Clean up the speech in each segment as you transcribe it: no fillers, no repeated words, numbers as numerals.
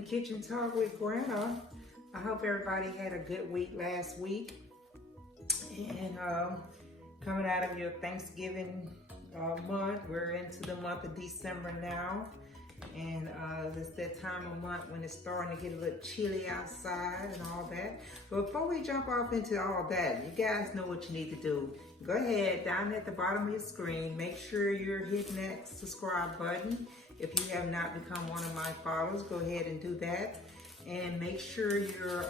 Thanksgiving Kitchen Talk with Granna. I hope everybody had a good week last week. And coming out of your Thanksgiving month, we're into the month of December now. And it's that time of month when it's starting to get a little chilly outside and all that. But before we jump off into all that, you guys know what you need to do. Go ahead, down at the bottom of your screen, make sure you're hitting that subscribe button. If you have not become one of my followers, go ahead and do that. And make sure you're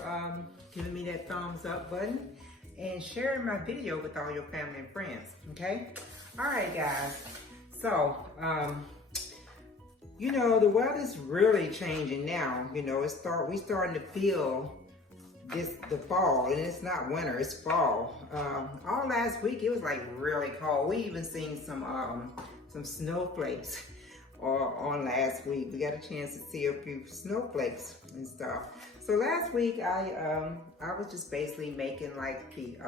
giving me that thumbs up button and sharing my video with all your family and friends, okay? All right, guys. So, you know, the weather's really changing now. You know, we starting to feel the fall, and it's not winter, it's fall. All last week it was like really cold. We even seen some snowflakes on last week. We got a chance to see a few snowflakes and stuff. So last week I was just basically making like the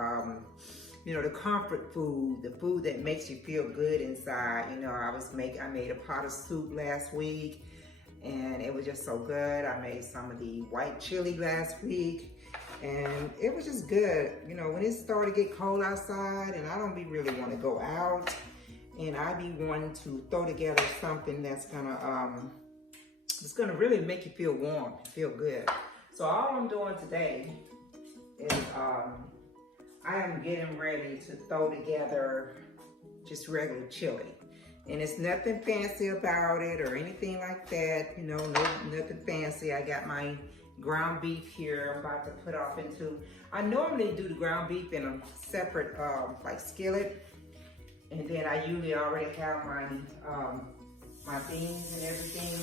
you know, the comfort food, the food that makes you feel good inside. You know, I made a pot of soup last week, and it was just so good. I made some of the white chili last week, and it was just good. You know, when it started to get cold outside, and I don't really want to go out, and I be wanting to throw together something that's gonna really make you feel warm, feel good. So all I'm doing today is I am getting ready to throw together just regular chili. And it's nothing fancy about it or anything like that, you know, nothing fancy. I got my ground beef here I'm about to put off into. I normally do the ground beef in a separate like skillet. And then I usually already have my my beans and everything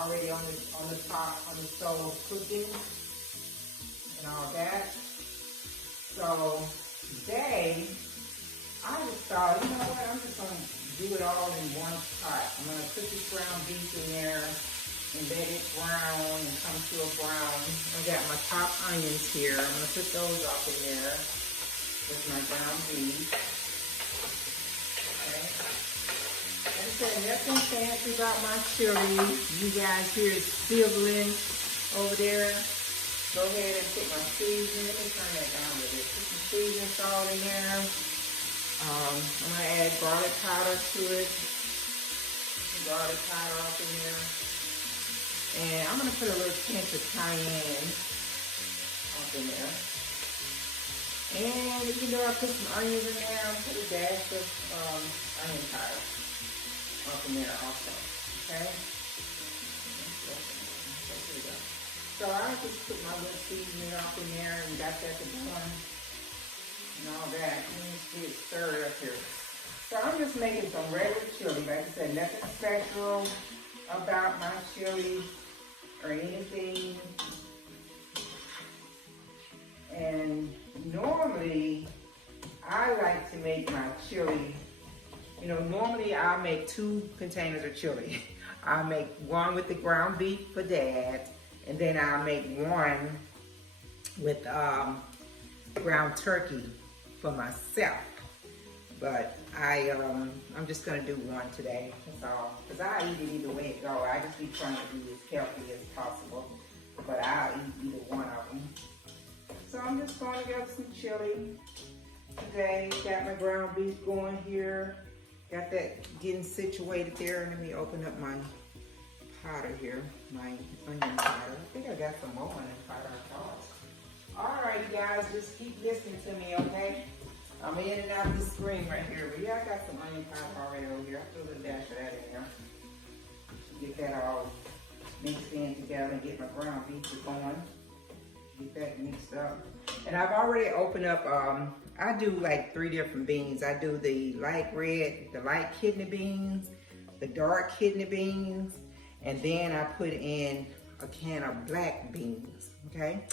already on the top, on the stove cooking and all that. So today, I just thought, you know what, I'm just gonna do it all in one pot. I'm gonna put this ground beef in there and let it brown and come to a brown. I got my top onions here. I'm gonna put those up in there with my ground beef. Okay. Like I said, nothing fancy about my chili. You guys hear it sizzling over there. Go ahead and put my seasoning. Let me turn that down a little bit. Put some seasoning salt in there. I'm going to add garlic powder to it. Garlic powder up in there. And I'm going to put a little pinch of cayenne up in there. And even though I put some onions in there, I'm going to put a dash of onion powder up in there also. Okay? So I just put my little seasoning up in there and got that to going and all that. And just get it stirred up here. So I'm just making some regular chili. Like I said, nothing special about my chili or anything. And normally I like to make my chili, you know, normally I'll make 2 containers of chili. I'll make one with the ground beef for Dad. And then I'll make one with ground turkey for myself. But I'm just gonna do one today, that's all. Because I eat it either way it go. I just be trying to be as healthy as possible. But I'll eat either one of them. So I'm just going to get some chili today. Got my ground beef going here. Got that getting situated there. Let me open up my powder here, my onion powder. I think I got some more onion powder, I thought. All right, you guys, just keep listening to me, okay? I'm in and out of the screen right here, but yeah, I got some onion powder already over here. I threw a dash of that in there. Get that all mixed in together and get my ground beef going. Get that mixed up. And I've already opened up, I do like 3 different beans. I do the light red, the light kidney beans, the dark kidney beans, and then I put in a can of black beans, okay?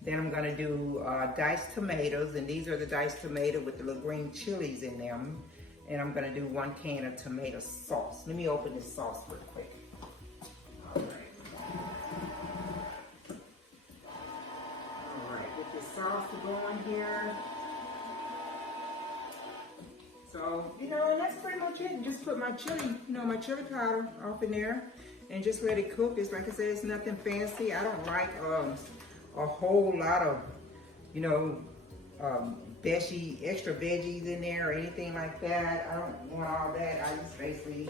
Then I'm gonna do diced tomatoes, and these are the diced tomato with the little green chilies in them. And I'm gonna do 1 can of tomato sauce. Let me open this sauce real quick. All right, get this sauce going here. So, you know, and that's pretty much it. Just put my chili, you know, my chili powder off in there. and just let it cook. It's like I said, it's nothing fancy. I don't like a whole lot of, you know, extra veggies in there or anything like that. I don't want all that. I just basically,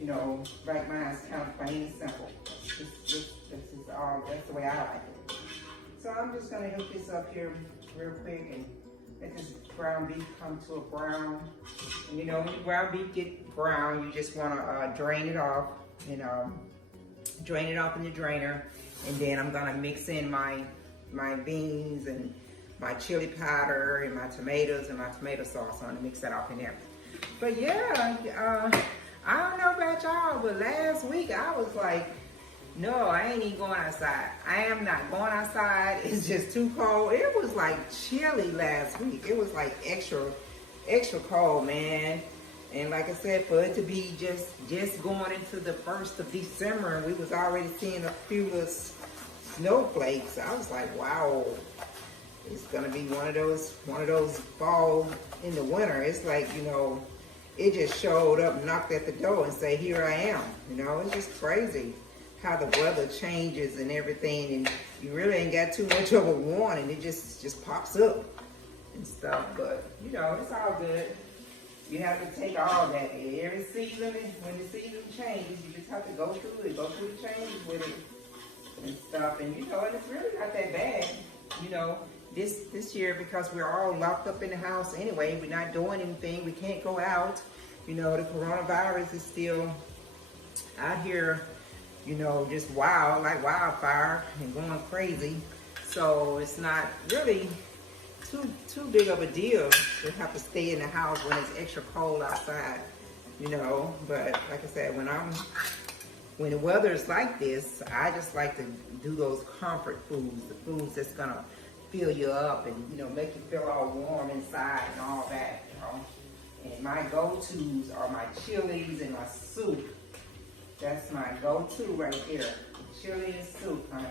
you know, like mine's kind of plain and simple. This is all, that's the way I like it. So I'm just gonna hook this up here real quick and let this ground beef come to a brown. And you know, when your ground beef get brown, you just wanna drain it off and drain it off in the drainer. And then I'm gonna mix in my beans and my chili powder and my tomatoes and my tomato sauce. I'm gonna mix that off in there. But yeah, I don't know about y'all, but last week I was like, no, I ain't even going outside. I am not going outside. It's just too cold. It was like chilly last week. It was like extra cold, man. And like I said, for it to be just going into the 1st of December, and we was already seeing a few little snowflakes. I was like, wow, it's gonna be one of those fall in the winter. It's like, you know, it just showed up, knocked at the door, and say, here I am. You know, it's just crazy how the weather changes and everything, and you really ain't got too much of a warning. It just pops up and stuff. But you know, it's all good. You have to take all that. Every season, when the season changes, you just have to go through it, go through the changes with it and stuff. And you know, and it's really not that bad. You know, this year, because we're all locked up in the house anyway, we're not doing anything. We can't go out. You know, the coronavirus is still out here, you know, just wild, like wildfire and going crazy. So it's not really too big of a deal to have to stay in the house when it's extra cold outside, you know. But like I said, when the weather is like this, I just like to do those comfort foods, the foods that's gonna fill you up and, you know, make you feel all warm inside and all that, you know. And my go-tos are my chilies and my soup. That's my go-to right there. Chili and soup, honey.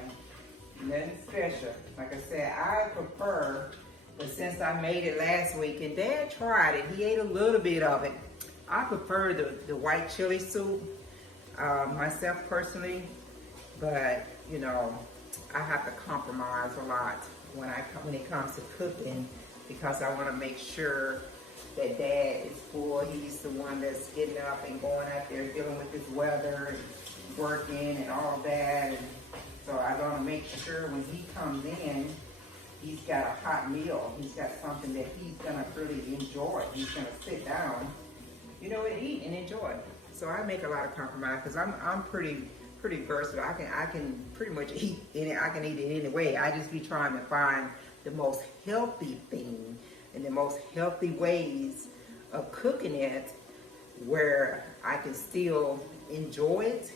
Nothing special. Like I said, I prefer, but since I made it last week and Dad tried it, he ate a little bit of it. I prefer the white chili soup myself personally, but you know, I have to compromise a lot when it comes to cooking, because I want to make sure that Dad is full. He's the one that's getting up and going out there dealing with this weather and working and all that. And so I want to make sure when he comes in, he's got a hot meal. He's got something that he's gonna really enjoy. He's gonna sit down, you know, and eat and enjoy. So I make a lot of compromise because I'm pretty versatile. I can pretty much eat I can eat it any way. I just be trying to find the most healthy thing and the most healthy ways of cooking it where I can still enjoy it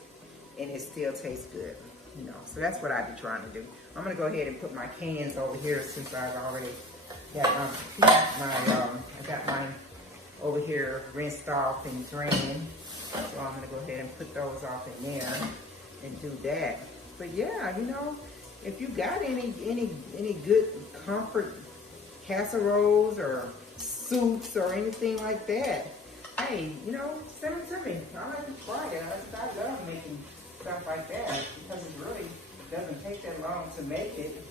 and it still tastes good, you know. So that's what I be trying to do. I'm gonna go ahead and put my cans over here since I've already got I got mine over here rinsed off and drained. So I'm gonna go ahead and put those off in there and do that. But yeah, you know, if you got any good comfort casseroles or soups or anything like that, hey, you know, send them to me. I like to try it. I love making stuff like that because it really doesn't take that long to make it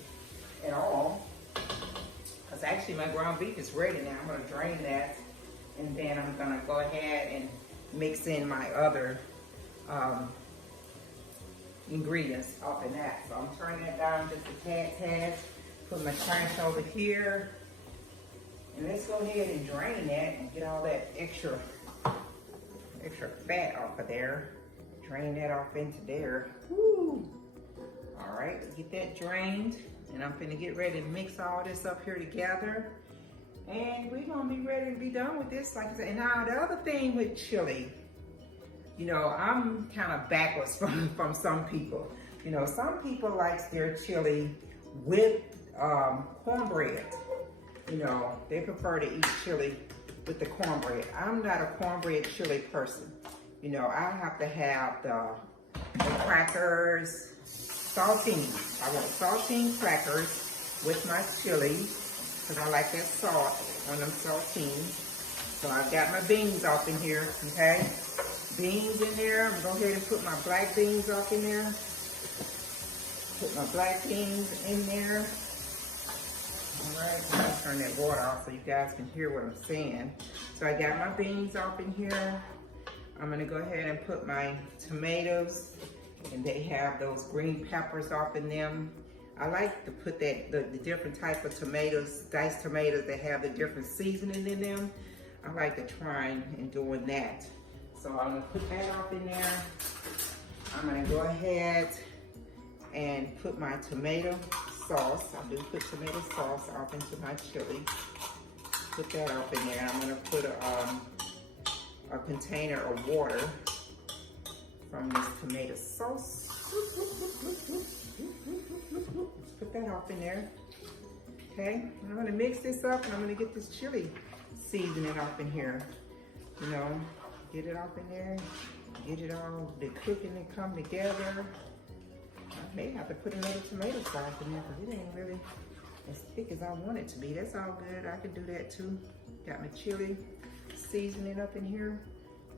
at all. Because actually my ground beef is ready now. I'm going to drain that, and then I'm going to go ahead and mix in my other ingredients up in that. So I'm turning that down just a tad. Put my trash over here. And let's go ahead and drain that and get all that extra fat off of there. Drain that off into there. Woo! All right, get that drained. And I'm finna get ready to mix all this up here together. And we're gonna be ready to be done with this, like I said. And now the other thing with chili, you know, I'm kind of backwards from some people. You know, some people like their chili with cornbread. You know, they prefer to eat chili with the cornbread. I'm not a cornbread chili person. You know, I have to have the crackers, saltines. I want saltine crackers with my chili because I like that salt on them saltines. So I've got my beans off in here, okay? beans in there. I'm gonna go ahead and put my black beans up in there. Put my black beans in there. All right, I'm gonna turn that water off so you guys can hear what I'm saying. So I got my beans up in here. I'm gonna go ahead and put my tomatoes, and they have those green peppers off in them. I like to put that the different type of tomatoes, diced tomatoes that have the different seasoning in them. I like to try and doing that. So I'm gonna put that off in there. I'm gonna go ahead and put my tomato sauce. I do put tomato sauce off into my chili. Put that off in there. I'm gonna put a container of water from this tomato sauce. Let's put that off in there. Okay, I'm gonna mix this up and I'm gonna get this chili seasoning off in here. You know, get it off in there, get it all, the cooking and come together. I may have to put another tomato sauce in there because it ain't really as thick as I want it to be. That's all good, I can do that too. Got my chili seasoning up in here.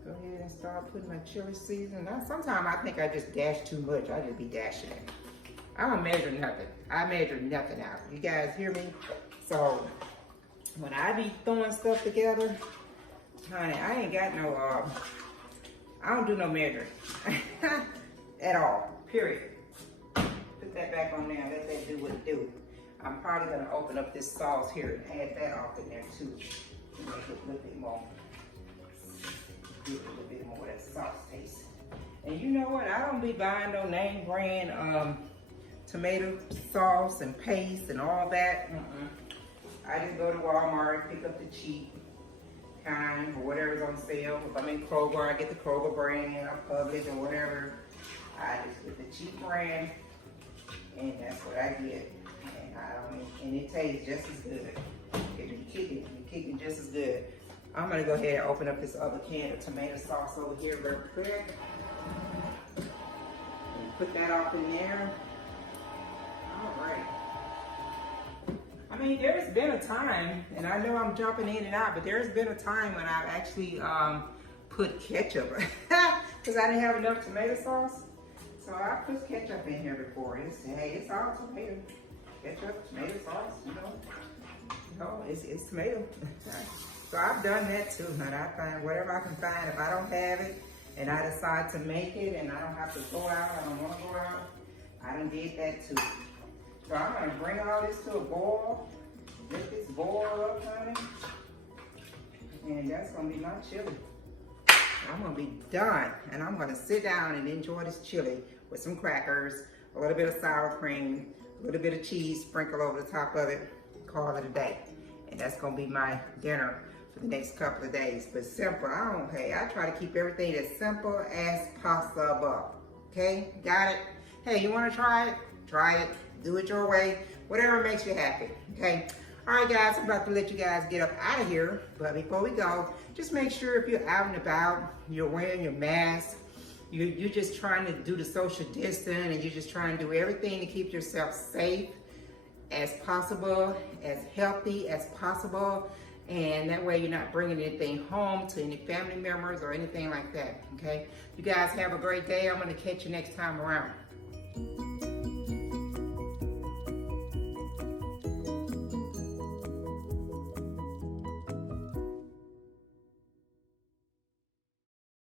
Go ahead and start putting my chili seasoning. Now, sometimes I think I just dash too much. I just be dashing it. I don't measure nothing. I measure nothing out. You guys hear me? So when I be throwing stuff together, honey, I ain't got no, I don't do no measuring at all, period. Put that back on there and let that do what it do. I'm probably gonna open up this sauce here and add that off in there too. Make it a little bit more. Get a little bit more of that sauce taste. And you know what? I don't be buying no name brand tomato sauce and paste and all that. I just go to Walmart, pick up the cheap kind or whatever's on sale. If I'm in Kroger, I get the Kroger brand or Publix or whatever. I just get the cheap brand, and that's what I get. And it tastes just as good. If you kick it just as good. I'm gonna go ahead and open up this other can of tomato sauce over here real quick. And put that off in there. All right. I mean, there's been a time, and I know I'm jumping in and out, but there's been a time when I've actually put ketchup because I didn't have enough tomato sauce. So I put ketchup in here before. Hey, it's all tomato. Ketchup, tomato sauce, you know, it's tomato. So I've done that too, and I find whatever I can find. If I don't have it and I decide to make it and I don't have to go out, I don't want to go out, I done did that too. So I'm gonna bring all this to a boil, let this boil up, honey, and that's gonna be my chili. I'm gonna be done, and I'm gonna sit down and enjoy this chili with some crackers, a little bit of sour cream, a little bit of cheese sprinkled over the top of it, call it a day. And that's gonna be my dinner for the next couple of days. But simple, I try to keep everything as simple as possible. Okay, got it? Hey, you wanna try it? Try it, do it your way, whatever makes you happy, okay? All right, guys, I'm about to let you guys get up out of here. But before we go, just make sure if you're out and about, you're wearing your mask, you're just trying to do the social distance, and you're just trying to do everything to keep yourself safe as possible, as healthy as possible, and that way you're not bringing anything home to any family members or anything like that, okay? You guys have a great day. I'm gonna catch you next time around.